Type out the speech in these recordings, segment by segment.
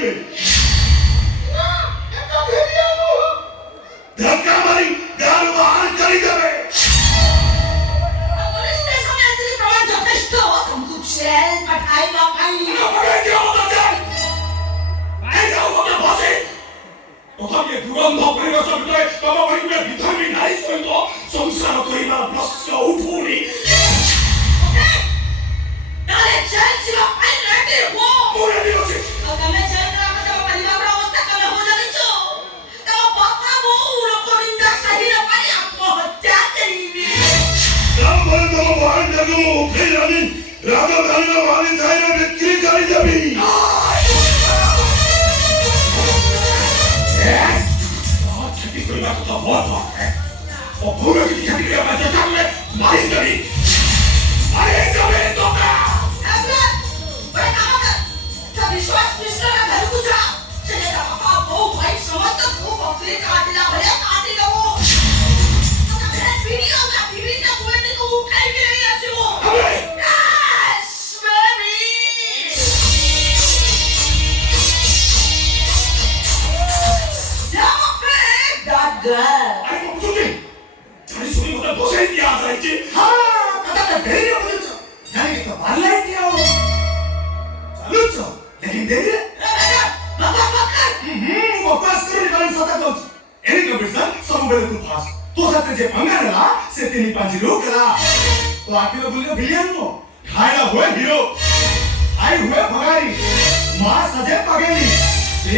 যাইবে এত দেরি হলো ধাক্কা মারি গাল আর চলে যাবে পুলিশ স্টেশনে এসে প্রমাণ যথেষ্ট तुमको जेल पठाएगा भाई আমাকে কি হতে চাই এই যাও কথা বসে তথাপি দুরন্ধ পরিবেশ ভিতরে বাবা পরিবার ভিতরে নাই সহিত সংসার করিবার প্রশ্ন উঠুনি তাহলে जेल ছিল ফাইন রেডি হো মনে দিয়েছি ଆଉ ତମେ जेल ରେ ଆମ ତମ ପରିବାର ଅବସ୍ଥା କଣ हो ଜାଣିଛ ତମ ବାପା ବୋଉ ଲୋକନିନ୍ଦା ଶରୀର ପାଇଁ ଆତ୍ମହତ୍ୟା କରିବେ রাম বলে তোমার ভাই দেখো উঠে জানি রাজা জানিনা মালি চাইরা বিক্রি করে যাবি ছুটি করিবার কথা বল ও পুরো কি ছুটি করিবার কথা থাকলে মারি যাবি মারি যাবে তোমরা ଏବେ ଗୋଟେ କାମ କର ତ ବିଶ୍ୱାସ ମିଶ୍ରର ଘରକୁ ଯା ସେ ବାପା ବୋଉ ଭାଇ ସମସ୍ତଙ୍କୁ ବକରି କାଟିଲା ଭଳିଆ କାଟି ଦବ ତମେ ଭିଡିଓ ନା ବିଭିନ୍ନ ପଏଣ୍ଟକୁ ଉଠାଇକି ନେଇ ଆସିବ ଆମେ Yes, baby! Don't break that girl! আই মুখুজি জানি শুনি মতে বসে দিয়া যাইছে हाँ कदा तो धैर्य बोलछ जाने के तो बारला ही आओ चलो चो लेकिन धैर्य वापस करो निकालन सता दो एनी कबिसन सब बेले तू फास तो साथे जे पंगाला से तेनी पांची लोकला तो आखिर बोलियो विलियम नो खायला हुए हीरो आई हुए भगारी मां सजे पगेली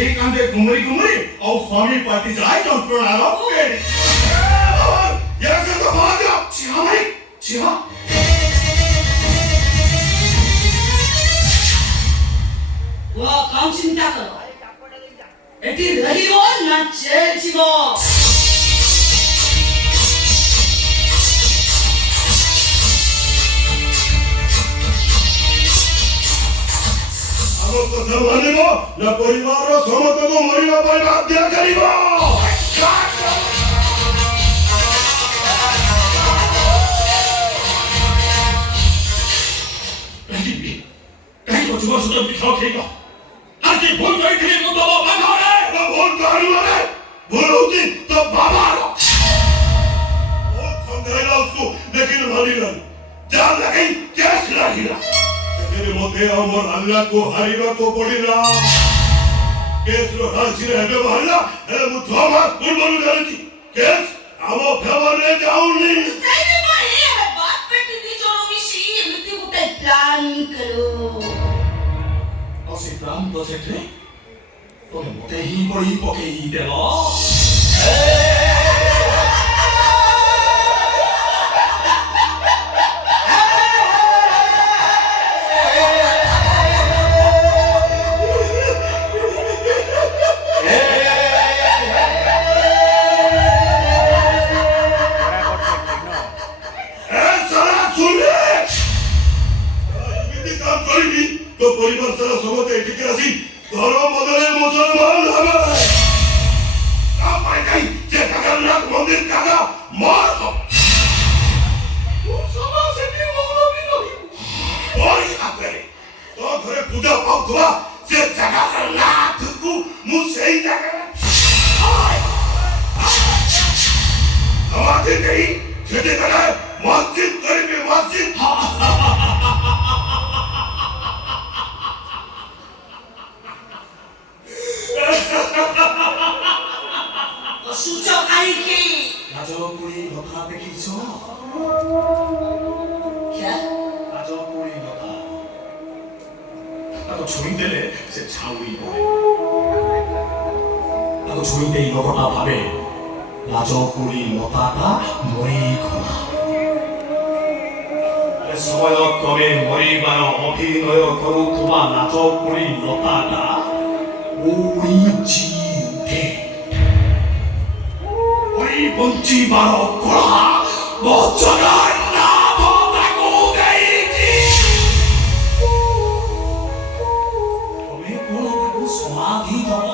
एक अंदे घुमरी घुमरी और स्वामी पार्टी जाए तो प्रणालो पेड़ी यार तो भाग जा छिहा भाई छिहा वो कम चिंता करो एटी रहिबो ना जेल जीवो ଆମ କଥା ମାନିବ ନା ପରିବାରର ସମସ୍ତଙ୍କୁ ମରିବା ପାଇଁ ବାଧ୍ୟ କରିବ କାହିଁକି ଜୀବନ ସହିତ ବିଖ ଖେଳିବ ଆଜି ଭୁଲ କରିଥିଲି ମୁଁ ତମ ବାଘରେ ଭୁଲ କରିବାରେ ଭୁଲ ହଉଛି ତୋ ବାବାର ବହୁତ ସମଝାଇଲା उसको लेकिन मानिलाନି जान लगाई केस लागिला ସେଥିରେ ମୋତେ ଆମର ଆଲ୍ଲାହକୁ ହାରିବାକୁ ପଡ଼ିଲା କେସ୍ର ରାଶିରେ ଏବେ ବାହାରିଲା ହେଲେ ମୁଁ 6 ମାସ ପୂର୍ବରୁ ଜାଣିଛି କେସ୍ ଆମ ଫେଭରରେ ଯାଉନି ସେଇଠି ପାଇଁ ଆମେ ବାପ ବେଟି ଦି ଜଣ ମିଶି ଏମିତି ଗୋଟେ ପ୍ଲାନ୍ କଲୁ ଆଉ ସେ ପ୍ଲାନ୍ ତ ସେଠି ତମେ ମୋତେ ହିଁ ବହି ପକେଇ ଦେଲ तो परिवार सारा समझते एठिके आसी धर्म बदले मुसलमान হবে আমায় গাই যে জগন্নাথ মন্দির কাগা মার ও সমাজ এটি মৌলবী নহি ওই সাথে তো ঘরে পূজা পাউথবা যে জগন্নাথକୁ ମୁଁ ସେଇ ଜାଗାରେ সমাধি নেই সেটি করে মসজিদ করবে মসজিদ ଅସୁଚ କାହିଁକି राजपुरी लता देखिछ क्या राजपुरी लता ତାକୁ ଛୁଇଁ ଦେଲେ ସେ ଛାଉଳି ପଡ଼େ ତାକୁ ଛୁଇଁ ଦେଇ ଲୋକଟା ଭାବେ ରାଜପୁରୀ ଲତାଟା ମରିଗଲା ସମୟ କ୍ରମେ ମରିବାର ଅଭିନୟ କରୁଥିବା ରାଜପୁରୀ ଲତାଟା ଉଡ଼ିଛି ଉଠେ ବଞ୍ଚିବାର କଳା ଜଗନ୍ନାଥ ତାକୁ ଦେଇଛି ତମେ କଣ ତାକୁ ସମାଧି ଦବ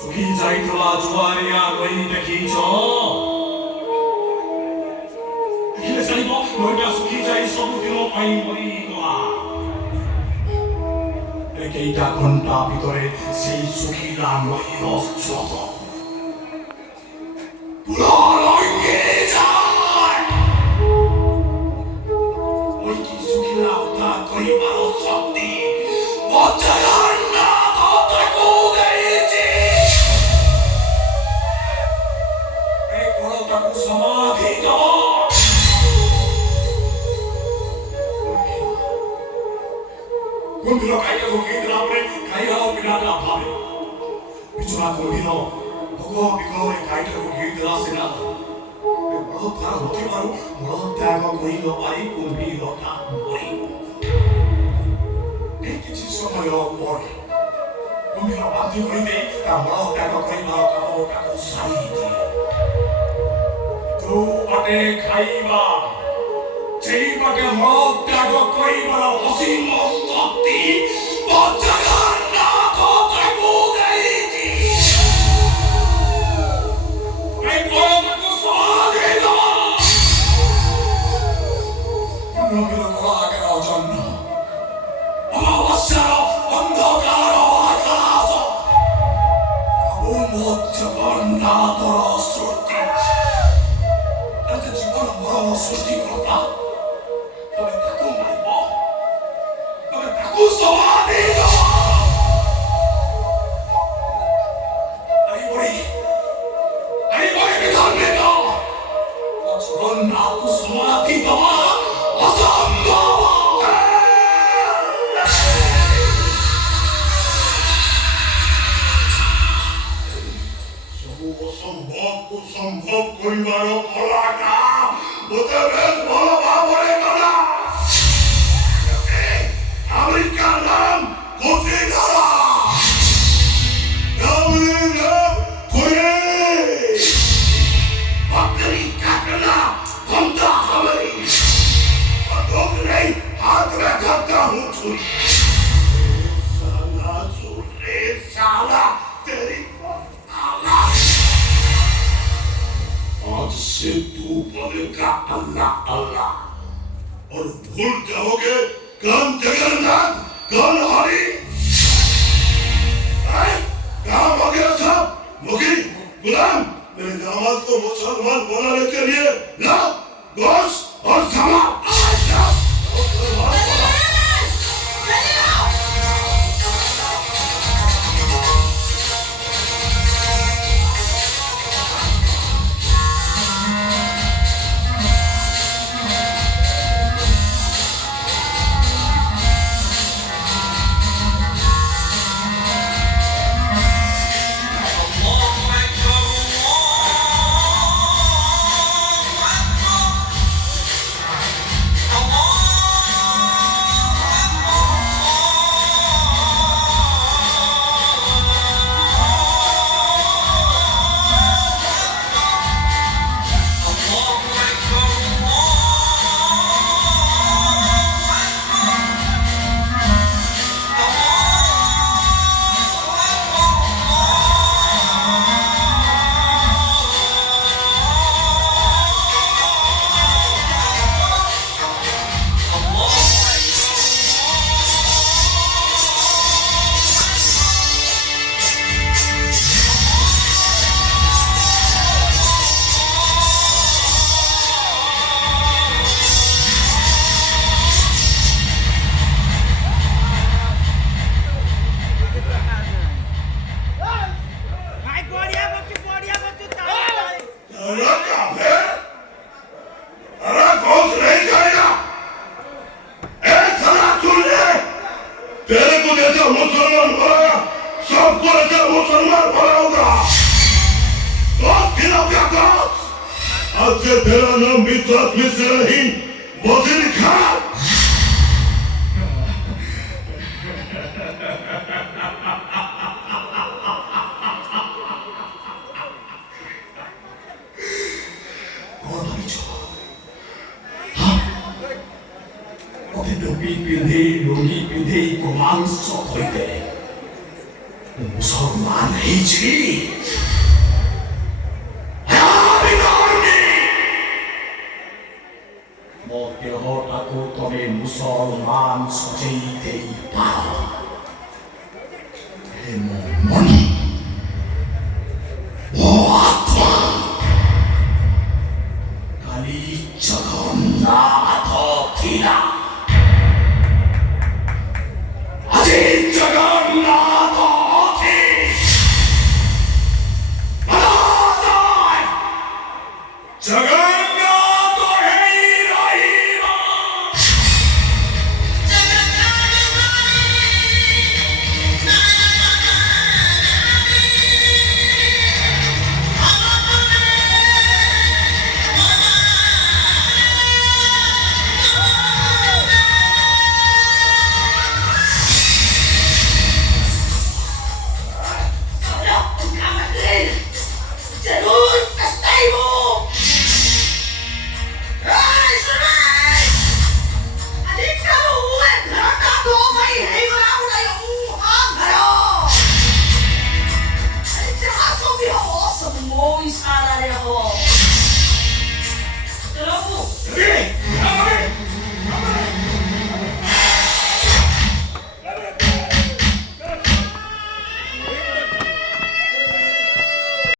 ଚୁକି ଯାଇଥିବା ଜୁଆରିଆ ନଈ ଦେଖିଛ ଦେଖିଲେ ଜାଣିବ ନଈଟା ଶୁଖି ଯାଇ ସବୁଦିନ ପାଇଁ ମରିଗଲା কেইটা ঘন্টা ভিতরে সেই সুখীরা নৈরস্যত পুরলঙ্গে যায়। ওই কি সুখীরা উদ্ধার করিবার শক্তি বজ্রার না থাকো গেছে। এই করতাকে সমাধি দাও। গম্ভীর কাইকে গম্ভীর নামে কাইরাও বিরাট ভাবে বিচরা গম্ভীর ভোগ বিগ্রহে কাইকে গম্ভীর আসে না বড় তার হতে পারো বড় ত্যাগ করিল পারি গম্ভীরতা করিব। এই কিছু সময় পরে গম্ভীর বাধ্য করিতে তার বড় ত্যাগ করিবার কামটাকে সারি দিয়ে তো বাটে খাইবা সেই বাটে মদ ত্যাগ করিবার অসীম শক্তি বজ্রার না থাকো গেছে। এই করতাকে সমাধি দাও। নবীর কলাকের জন্য অমাবস্যার অন্ধকার আকাশ মধ্যবর্ণাতর সৃষ্টি তাতে জীবন বড় সৃষ্টিকর্তা তবে তাকে মারিব তবে তাকে সমাধি দাও। এই বড়ি বিধান দাও জীবন নাকু সমাধি দেওয়া অসম্ভব। অসম্ভবକୁ ସମ୍ଭବ କରିବାର କଳାଟା ମୋତେ ବେଶ ଭଲ ଭାବରେ କଲା। ଆମେରିକାର ନାମ ବସୁନ୍ଧରା बकरी काटना बनता हमारी बंदूक नहीं हाथ में करता हूँ छुरी। साला छुरी साला तेरी आज से तू बोलेगा अल्लाह अल्लाह और भूल जाओगे कौन जगन्नाथ कौन हरि। कहाँ हो गया सब मुखी गुलाम मेरे दामाद को मुसलमान बनाने के लिए ला गोश्त और सामान तेरे को जैसा मुसलमान बनाया सबको ऐसा मुसलमान बनाऊंगा। दोस्त खिलाओ क्या दोस्त आज से तेरा नाम मित्र मिश्र नहीं वजीर खान। লুঙ্গি পিন্ধে মাংস ধইতে মুসলমান হয়েছি। ମୋ ଦେହଟାକୁ ତମେ ମୁସଲମାନ ସଜେଇ ଦେଇପାର।